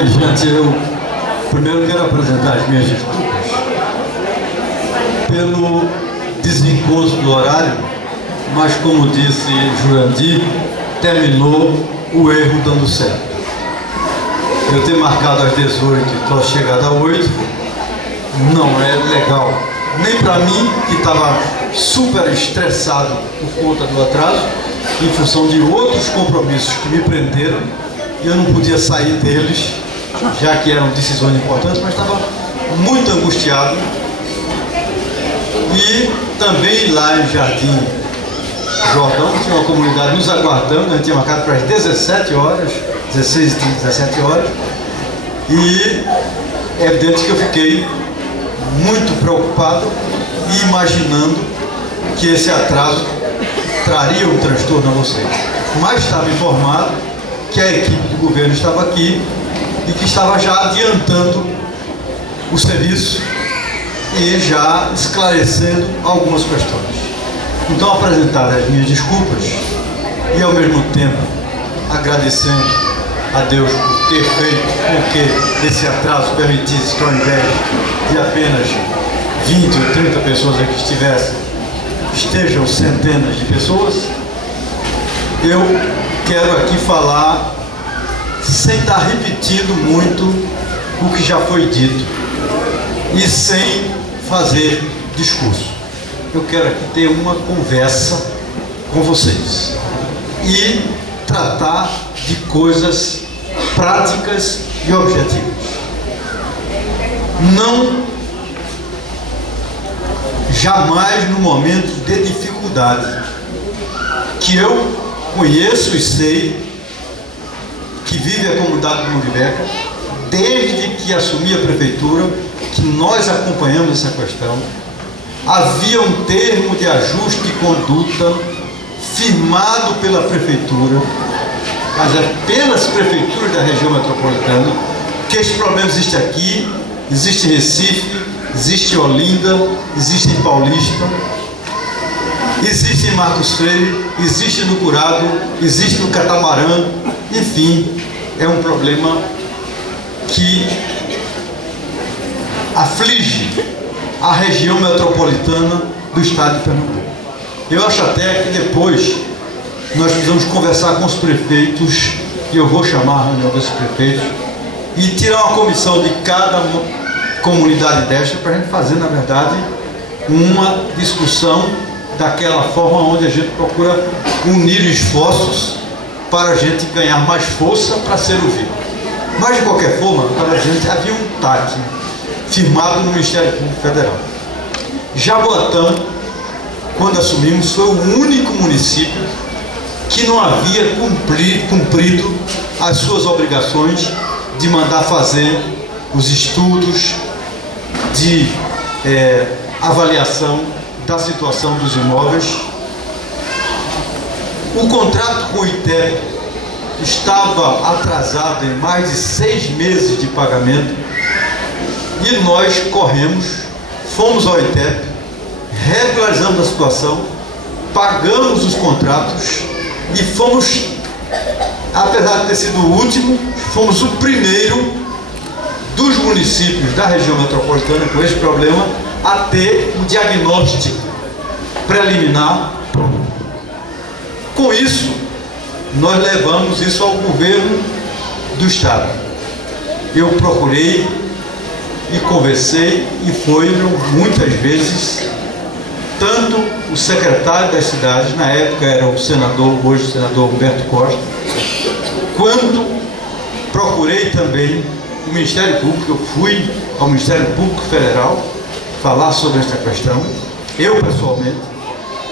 Bem, gente, eu primeiro quero apresentar as minhas desculpas pelo desencontro do horário, mas como disse Jurandir, terminou o erro dando certo. Eu ter marcado às 18 e estou chegada às 8, não é legal, nem para mim, que estava super estressado por conta do atraso, em função de outros compromissos que me prenderam, e eu não podia sair deles, já que eram decisões importantes, mas estava muito angustiado. E também lá em Jardim Jordão, tinha uma comunidade nos aguardando, a gente tinha marcado para as 17 horas, 16 e 17 horas, e é evidente que eu fiquei muito preocupado e imaginando que esse atraso traria um transtorno a vocês. Mas estava informado que a equipe do governo estava aqui e que estava já adiantando o serviço e já esclarecendo algumas questões. Então, apresentar as minhas desculpas e, ao mesmo tempo, agradecendo a Deus por ter feito com que esse atraso permitisse que, ao invés de apenas 20 ou 30 pessoas aqui estejam centenas de pessoas, eu quero aqui falar sem estar repetindo muito o que já foi dito e sem fazer discurso. Eu quero aqui ter uma conversa com vocês e tratar de coisas práticas e objetivas. Não jamais no momento de dificuldade, que eu conheço e sei que vive a comunidade do Muribeca, desde que assumi a prefeitura, que nós acompanhamos essa questão. Havia um termo de ajuste de conduta firmado pela prefeitura, mas é pelas prefeituras da região metropolitana, que esse problema existe aqui, existe em Recife, existe em Olinda, existe em Paulista, existe em Marcos Freire, existe no Curado, existe no Catamarã, enfim, é um problema que aflige a região metropolitana do estado de Pernambuco. Eu acho até que depois nós precisamos conversar com os prefeitos, e eu vou chamar a reunião desses prefeitos, e tirar uma comissão de cada comunidade desta para a gente fazer, na verdade, uma discussão daquela forma onde a gente procura unir esforços para a gente ganhar mais força para ser ouvido. Mas, de qualquer forma, havia um TAC firmado no Ministério Público Federal. Jaboatão, quando assumimos, foi o único município que não havia cumprido as suas obrigações de mandar fazer os estudos de avaliação da situação dos imóveis. O contrato com o ITEP estava atrasado em mais de 6 meses de pagamento e nós corremos, fomos ao ITEP, regularizamos a situação, pagamos os contratos e fomos, apesar de ter sido o último, fomos o primeiro dos municípios da região metropolitana com esse problema a ter um diagnóstico preliminar. Com isso, nós levamos isso ao governo do estado. Eu procurei e conversei e foram muitas vezes tanto o secretário das cidades, na época era o senador, hoje o senador Humberto Costa, quanto procurei também o Ministério Público. Eu fui ao Ministério Público Federal falar sobre esta questão, eu pessoalmente,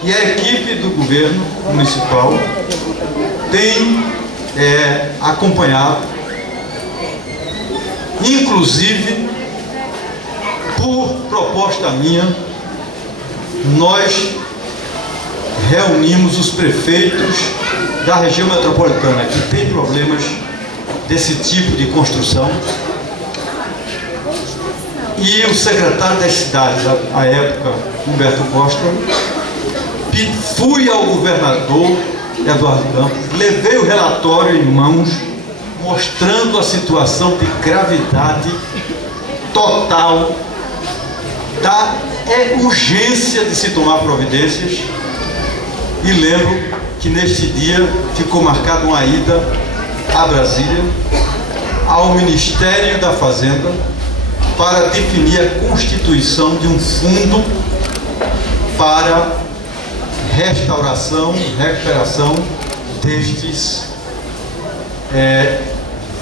e a equipe do governo municipal tem acompanhado, inclusive por proposta minha, nós reunimos os prefeitos da região metropolitana que tem problemas desse tipo de construção e o secretário das cidades, à época, Humberto Costa. Fui ao governador Eduardo Campos, levei o relatório em mãos, mostrando a situação de gravidade total da urgência de se tomar providências. E lembro que neste dia ficou marcada uma ida a Brasília, ao Ministério da Fazenda, para definir a constituição de um fundo para restauração, recuperação destes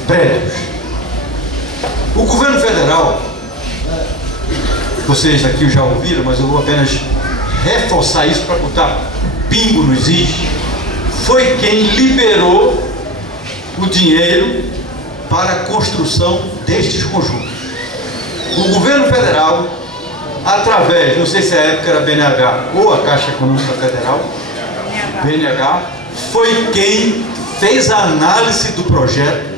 prédios. O governo federal, vocês aqui já ouviram, mas eu vou apenas reforçar isso para botar pingo nos is, foi quem liberou o dinheiro para a construção destes conjuntos. O governo federal, através, não sei se a época era BNH ou a Caixa Econômica Federal, BNH, foi quem fez a análise do projeto,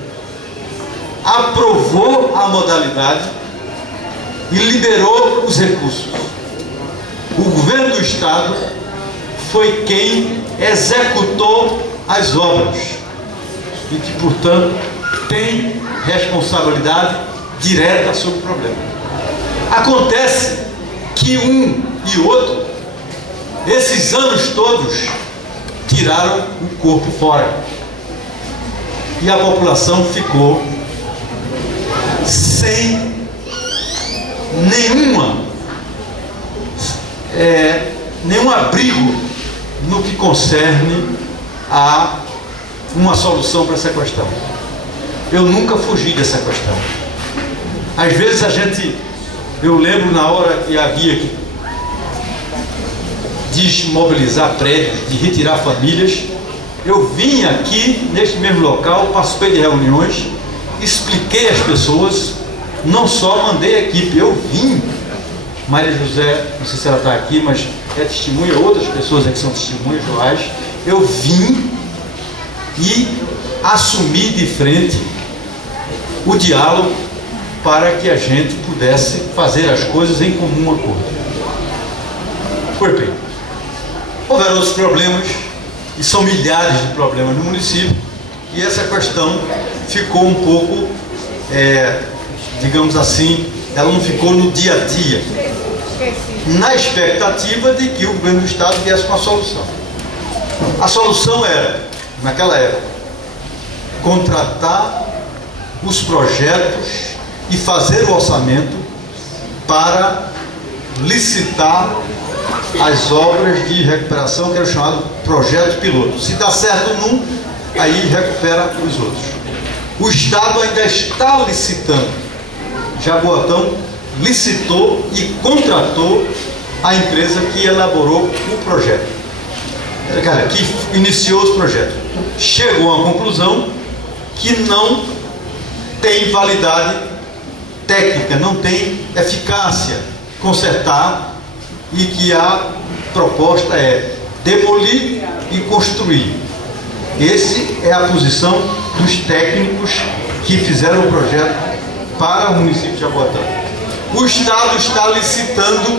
aprovou a modalidade e liberou os recursos. O governo do estado foi quem executou as obras e que, portanto, tem responsabilidade direta sobre o problema. Acontece que um e outro, esses anos todos, tiraram o corpo fora e a população ficou sem nenhum abrigo no que concerne a uma solução para essa questão. Eu nunca fugi dessa questão. Às vezes eu lembro na hora que havia que desmobilizar prédios, de retirar famílias, eu vim aqui neste mesmo local, participei de reuniões, expliquei às pessoas, não só mandei a equipe, eu vim. Maria José, não sei se ela está aqui, mas é testemunha, outras pessoas aqui são testemunhas, Joás. Eu vim e assumi de frente o diálogo para que a gente pudesse fazer as coisas em comum acordo. Pois bem, houveram outros problemas, e são milhares de problemas no município, e essa questão ficou um pouco, digamos assim, ela não ficou no dia a dia, na expectativa de que o governo do estado viesse com a solução. A solução era, naquela época, contratar os projetos e fazer o orçamento para licitar as obras de recuperação, que era o chamado projeto piloto. Se dá certo num, aí recupera os outros. O estado ainda está licitando. Jaboatão licitou e contratou a empresa que elaborou o projeto, que iniciou os projetos. Chegou a uma conclusão que não tem validade técnica, não tem eficácia consertar, e que a proposta é demolir e construir. Essa é a posição dos técnicos que fizeram o projeto para o município de Jaboatão. O estado está licitando,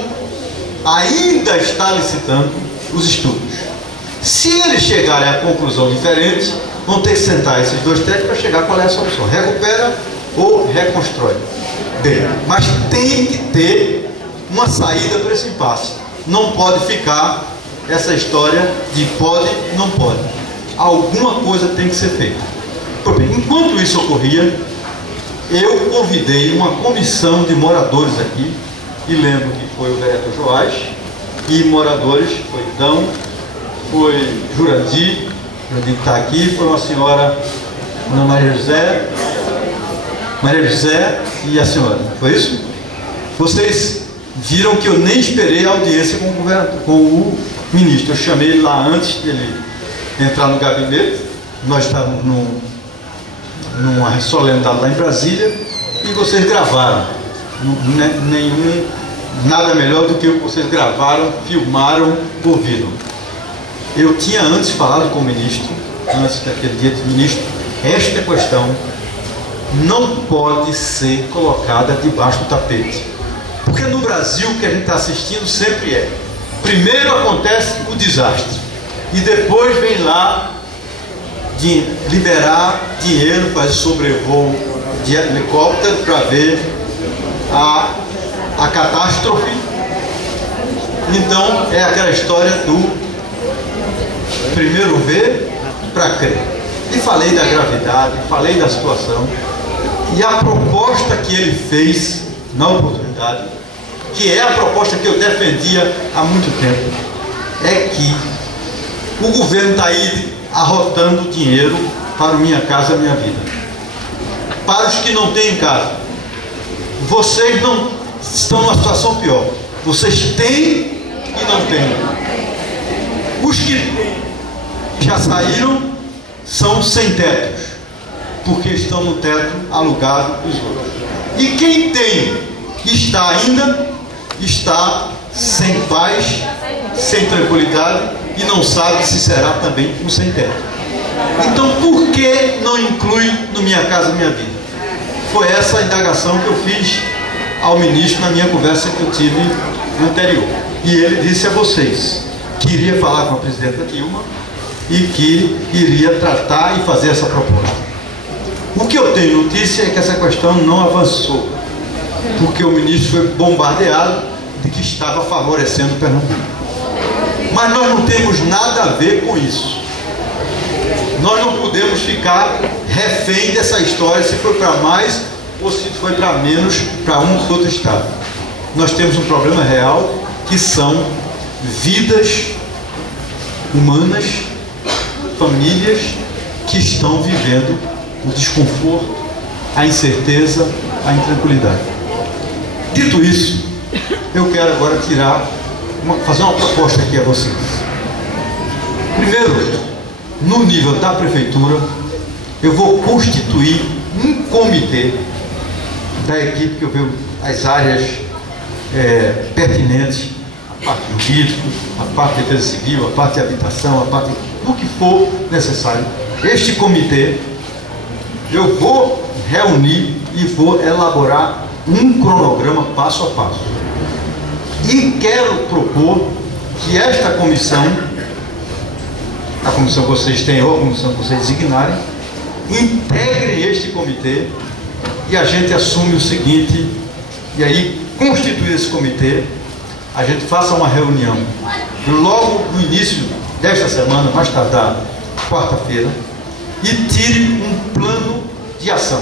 ainda está licitando os estudos. Se eles chegarem a conclusão diferente, vão ter que sentar esses dois técnicos para chegar qual é a solução: recupera ou reconstrói. Bem, mas tem que ter uma saída para esse impasse. Não pode ficar essa história de pode, não pode. Alguma coisa tem que ser feita. Bem, enquanto isso ocorria, eu convidei uma comissão de moradores aqui, e lembro que foi o vereador Joás, e moradores, foi Dão, foi Jurandir que está aqui, foi uma senhora, Ana Maria José e a senhora, foi isso? Vocês viram que eu nem esperei a audiência com o ministro. Eu chamei ele lá antes dele entrar no gabinete. Nós estávamos numa solenidade lá em Brasília, e vocês gravaram. Nada melhor do que o que vocês gravaram, filmaram, ouviram. Eu tinha antes falado com o ministro, antes daquele dia do ministro, esta questão não pode ser colocada debaixo do tapete. Porque no Brasil, o que a gente está assistindo sempre é: primeiro acontece o desastre, e depois vem lá de liberar dinheiro para sobrevoo de helicóptero para ver a catástrofe. Então é aquela história do primeiro ver para crer. E falei da gravidade, falei da situação, e a proposta que ele fez na oportunidade, que é a proposta que eu defendia há muito tempo, é que o governo está aí arrotando dinheiro para Minha Casa Minha Vida. Para os que não têm casa, vocês não estão numa situação pior. Vocês têm e não têm. Os que já saíram são sem tetos, porque estão no teto alugado dos outros. E quem tem está sem paz, sem tranquilidade, e não sabe se será também um sem teto. Então, por que não inclui no Minha Casa Minha Vida? Foi essa a indagação que eu fiz ao ministro na minha conversa que eu tive anterior. E ele disse a vocês que iria falar com a presidenta Dilma e que iria tratar e fazer essa proposta. O que eu tenho notícia é que essa questão não avançou, porque o ministro foi bombardeado de que estava favorecendo Pernambuco. Mas nós não temos nada a ver com isso. Nós não podemos ficar refém dessa história, se foi para mais ou se foi para menos para um ou outro estado. Nós temos um problema real, que são vidas humanas, famílias que estão vivendo o desconforto, a incerteza, a intranquilidade. Dito isso, eu quero agora fazer uma proposta aqui a vocês. Primeiro, no nível da prefeitura, eu vou constituir um comitê da equipe que eu vejo as áreas pertinentes, a parte jurídica, a parte de defesa civil, a parte de habitação, a parte do que for necessário. Este comitê eu vou reunir e vou elaborar um cronograma passo a passo. E quero propor que esta comissão, a comissão que vocês têm ou a comissão que vocês designarem, integre este comitê e a gente assume o seguinte, e aí constituir esse comitê, a gente faça uma reunião logo no início desta semana, mais tardar quarta-feira, e tire um plano de ação.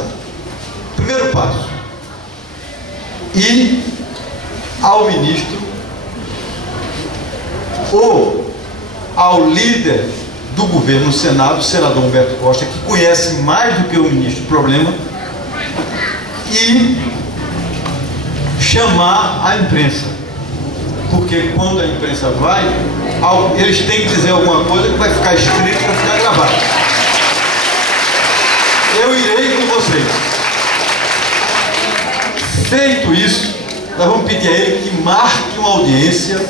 Primeiro passo, ir ao ministro ou ao líder do governo no Senado, o senador Humberto Costa, que conhece mais do que o ministro o problema, e chamar a imprensa, porque quando a imprensa vai, eles têm que dizer alguma coisa que vai ficar escrito, vai ficar gravado. Eu irei com vocês. Feito isso, nós vamos pedir a ele que marque uma audiência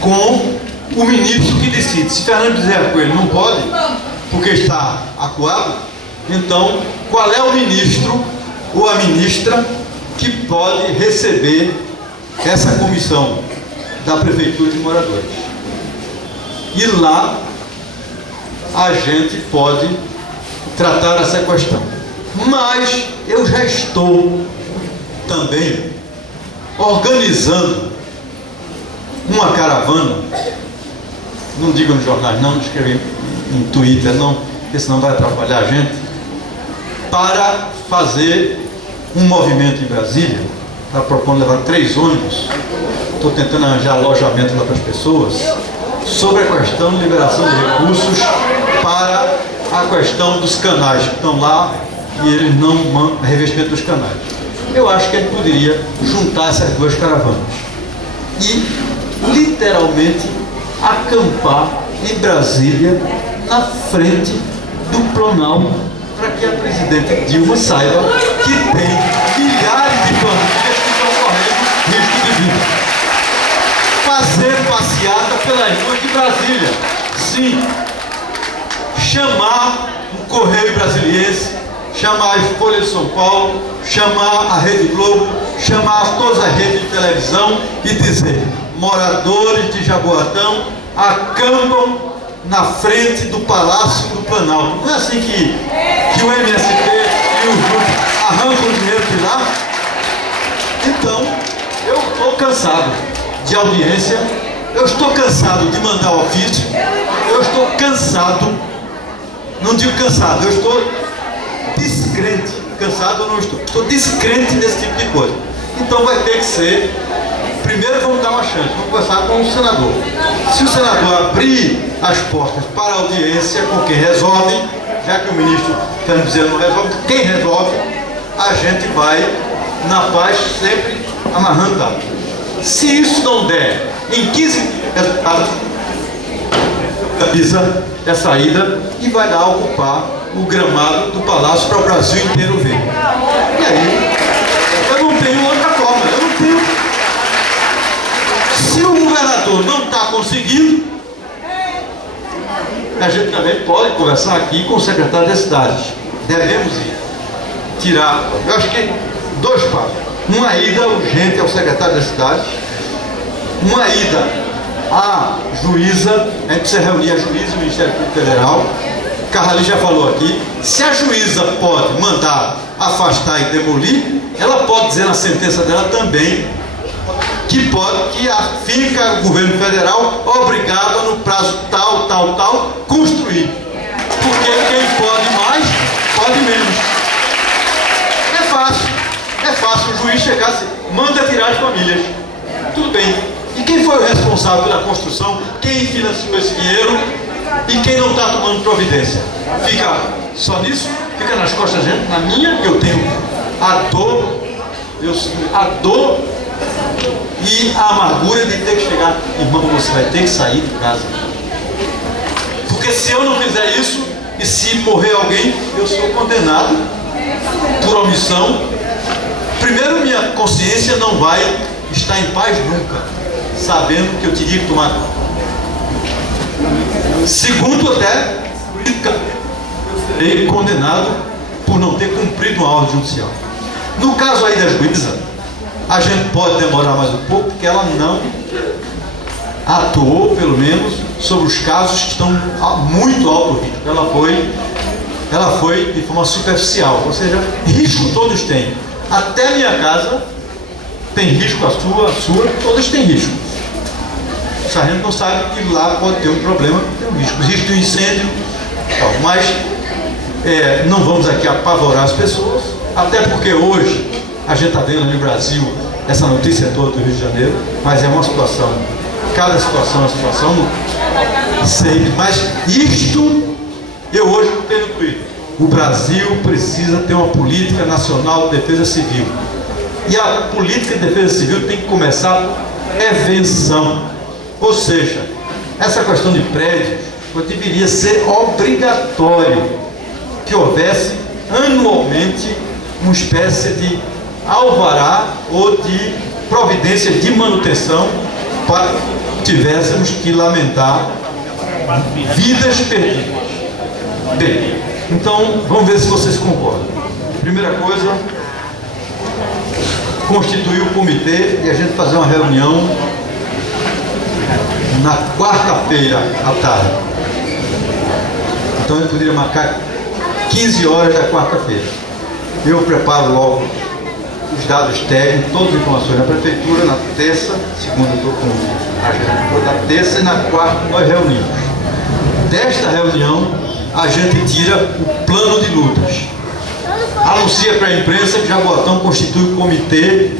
com o ministro que decide. Se Fernando Bezerra Coelho não pode, porque está acuado, então qual é o ministro ou a ministra que pode receber essa comissão da Prefeitura de Moradores? E lá a gente pode tratar essa questão. Mas eu já estou também organizando uma caravana, não diga nos jornais não, não escreva em Twitter não, porque senão vai atrapalhar a gente, para fazer um movimento em Brasília. Está propondo levar 3 ônibus, estou tentando arranjar alojamento lá para as pessoas, sobre a questão de liberação de recursos para a questão dos canais que estão lá e eles não mandam revestimento dos canais. Eu acho que a gente poderia juntar essas duas caravanas e literalmente acampar em Brasília na frente do Planalto, para que a presidenta Dilma saiba que tem milhares de famílias que estão correndo risco de vida. Fazer passeata pelas ruas de Brasília, sim. Chamar o Correio Brasiliense, chamar a Folha de São Paulo, chamar a Rede Globo, chamar todas as redes de televisão e dizer: moradores de Jaboatão acampam na frente do Palácio do Planalto. Não é assim que o MST e os grupos arrancam o dinheiro de lá? Então, eu estou cansado de audiência, eu estou cansado de mandar ofício, eu estou cansado, não digo cansado, eu estou descrente. Cansado eu não estou descrente desse tipo de coisa. Então vai ter que ser, primeiro vamos dar uma chance, vamos conversar com o senador. Se o senador abrir as portas para a audiência com quem resolve, já que o ministro está dizendo não resolve, quem resolve, a gente vai na paz sempre amarrando dado. Se isso não der em 15 resultados, avisa a saída e vai lá ocupar o gramado do Palácio para o Brasil inteiro ver. E aí, eu não tenho outra forma, eu não tenho. Se o governador não está conseguindo, a gente também pode conversar aqui com o secretário das cidades. Devemos ir. Tirar, eu acho que 2 passos. Uma ida urgente ao secretário das cidades, uma ida à juíza, a gente precisa reunir a juíza e o Ministério Público Federal. Carrali já falou aqui, se a juíza pode mandar afastar e demolir, ela pode dizer na sentença dela também que fica o governo federal obrigado no prazo tal, construir. Porque quem pode mais, pode menos. É fácil o juiz chegar assim, manda tirar as famílias. Tudo bem. E quem foi o responsável pela construção? Quem financiou esse dinheiro? E quem não está tomando providência? Fica só nisso? Fica nas costas da gente? Na minha, eu tenho a dor e a amargura de ter que chegar. Irmão, você vai ter que sair de casa. Porque se eu não fizer isso, e se morrer alguém, eu sou condenado por omissão. Primeiro, minha consciência não vai estar em paz nunca, sabendo que eu teria que tomar. Segundo, até eu serei condenado por não ter cumprido uma ordem judicial. No caso aí da juíza, a gente pode demorar mais um pouco, porque ela não atuou, pelo menos, sobre os casos que estão muito alto risco. Ela foi de forma superficial, ou seja, risco todos têm. Até minha casa tem risco, a sua, todas têm risco. Se a gente não sabe que lá pode ter um problema, tem um risco. Existe um incêndio, mas não vamos aqui apavorar as pessoas, até porque hoje a gente está vendo no Brasil essa notícia toda do Rio de Janeiro, mas é uma situação, cada situação é uma situação, não sei, mas isto eu hoje botei no Twitter. O Brasil precisa ter uma política nacional de defesa civil. E a política de defesa civil tem que começar por prevenção. Ou seja, essa questão de prédios deveria ser obrigatório que houvesse anualmente uma espécie de alvará ou de providência de manutenção para que tivéssemos que lamentar vidas perdidas. Bem, então vamos ver se vocês concordam. Primeira coisa, constituir o comitê e a gente fazer uma reunião na quarta-feira à tarde. Então a gente poderia marcar 15 horas da quarta-feira. Eu preparo logo os dados técnicos, todas as informações na prefeitura. Na terça, segunda eu estou com a gente, na terça e na quarta nós reunimos. Desta reunião a gente tira o plano de lutas, anuncia para a imprensa que Jaboatão constitui o comitê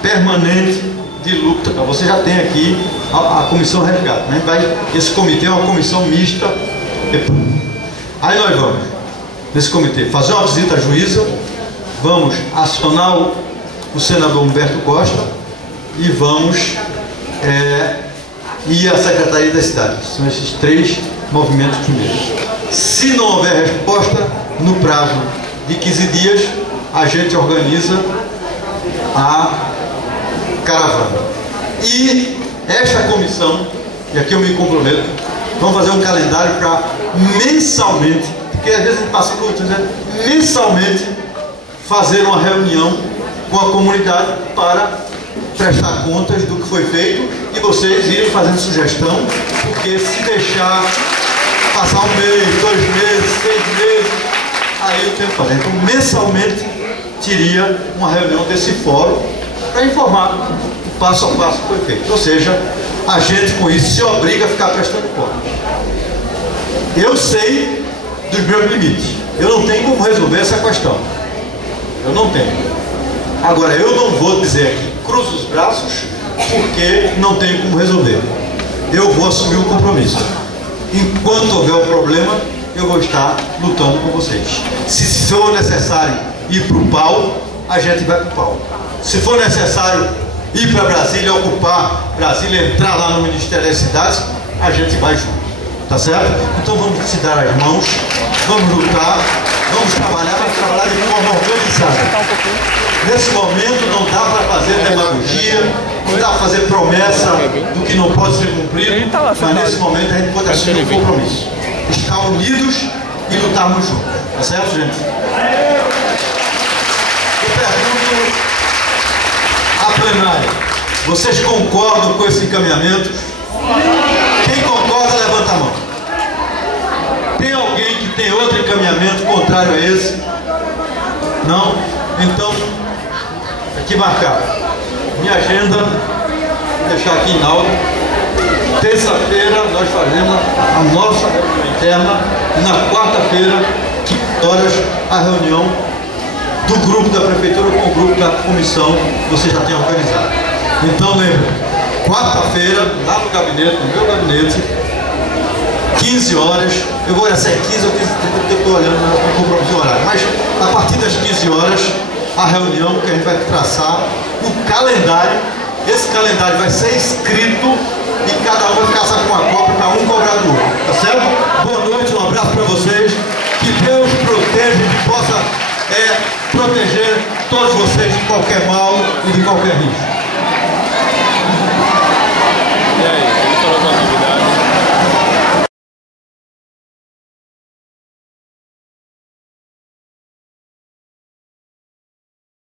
permanente de luta. Você já tem aqui a comissão resgate, né? Esse comitê é uma comissão mista. Aí nós vamos, nesse comitê, fazer uma visita à juíza, vamos acionar o senador Humberto Costa e vamos ir à Secretaria da Cidade. São esses 3 movimentos primeiros. Se não houver resposta, no prazo de 15 dias, a gente organiza a caravana. E esta comissão, e aqui eu me comprometo, vamos fazer um calendário para mensalmente, porque às vezes a gente passa por outros, né? Mensalmente fazer uma reunião com a comunidade para prestar contas do que foi feito e vocês irem fazendo sugestão, porque se deixar passar um mês, 2 meses, 6 meses, aí eu tenho que fazer. Então, mensalmente, teria uma reunião desse fórum para informar o passo a passo que foi feito. Ou seja, a gente com isso se obriga a ficar prestando contas. Eu sei dos meus limites. Eu não tenho como resolver essa questão. Eu não tenho. Agora, eu não vou dizer aqui, cruzo os braços, porque não tenho como resolver. Eu vou assumir o compromisso. Enquanto houver um problema, eu vou estar lutando com vocês. Se for necessário ir para o pau, a gente vai para o pau. Se for necessário ir para Brasília, ocupar Brasília, entrar lá no Ministério das Cidades, a gente vai junto. Tá certo? Então vamos se dar as mãos, vamos lutar, vamos trabalhar de forma organizada. Nesse momento não dá para fazer demagogia, não dá para fazer promessa do que não pode ser cumprido, mas nesse momento a gente pode assumir um compromisso. Estar unidos e lutarmos juntos. Tá certo, gente? Eu pergunto à plenária, vocês concordam com esse encaminhamento? Quem concorda, levanta a mão. Tem alguém que tem outro encaminhamento contrário a esse? Não? Então, aqui marcado. Minha agenda, vou deixar aqui em aula. Terça-feira nós fazemos a nossa reunião interna e na quarta-feira, 15 horas, a reunião do grupo da prefeitura com o grupo da comissão que você já tem organizado. Então, lembre, quarta-feira, lá no gabinete, no meu gabinete, 15 horas, eu vou olhar se é 15 ou 15, porque eu estou olhando no compromisso horário, mas a partir das 15 horas, a reunião que a gente vai traçar o calendário. Esse calendário vai ser escrito e cada um vai ficar com uma cópia para um cobrar do outro, tá certo? Boa noite, um abraço para vocês, que Deus proteja e possa proteger todos vocês de qualquer mal e de qualquer risco.